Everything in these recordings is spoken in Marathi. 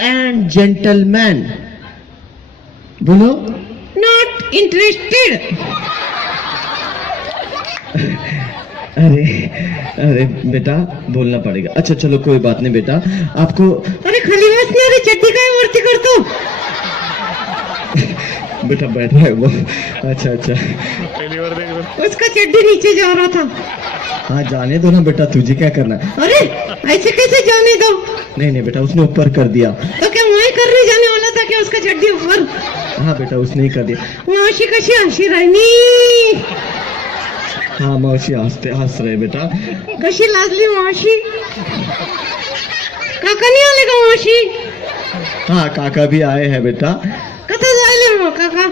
एंड जेंटलमैन, बोलो। Not interested. अरे अरे बेटा बोलना पड़ेगा। अच्छा चलो कोई बात नहीं बेटा, आपको अरे खाली वास नाही, अरे चड्डी काय वरती करतो? बेटा बैठ रहा है वो। अच्छा अच्छा, उसका चड्डी नीचे जा रहा था। हाँ जाने दो ना बेटा, तुझे क्या करना है? अरे ऐसे कैसे जाने दो? नहीं नहीं बेटा, उसने ऊपर कर दिया। तो क्या मैं करने जाने वाला था क्या उसका चड्डी ऊपर? हाँ बेटा उसने ही कर दिया। मावशी कशी हशी राहिली, हाँ मौसी हंस रहे बेटा। कशी लाजली मावशी। काका नाही आले का मावशी? हाँ काका भी आए हैं बेटा। कसा जायले मग काका?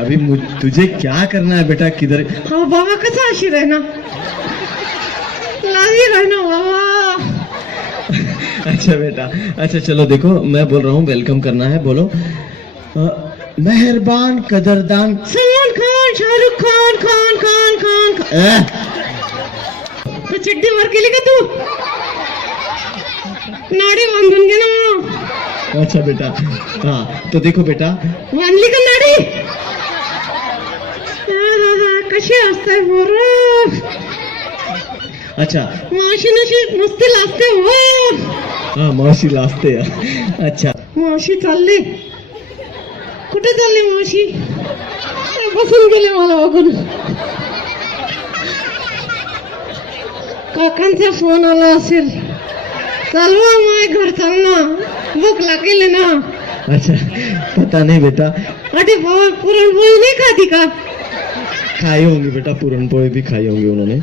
अभी तुझे क्या करना है बेटा, किधर? हाँ बाबा कसा हशी राहना, लाजी राहना बाबा। अच्छा बेटा, अच्छा चलो देखो मैं बोल रहा हूँ वेलकम करना है, बोलो। मेहरबान कदरदान सलमान खान, शाहरुख खान, खान खान खान खान। तो चड्डी वर केली का तू? नाडी बांधून घे ना। अच्छा बेटा, हाँ तो देखो बेटा। बांधली का नाडी? दादा कशी असताय बरं? अच्छा मावशी नशी नुसती लाजते हो. हाँ मावशी लाजते हैं। अच्छा मावशी चालली, कुठे चालली मावशी? बसून गेले मला बघून. काकांचा फोन आला असेल. चालवा माय घर चालना, भूक लागेल ना. अच्छा पता नहीं बेटा। अरे बाबा पुरणपोळी नाही खाती का? खाई होंगी बेटा, पूरन पोळी भी खाई होंगी उन्होंने।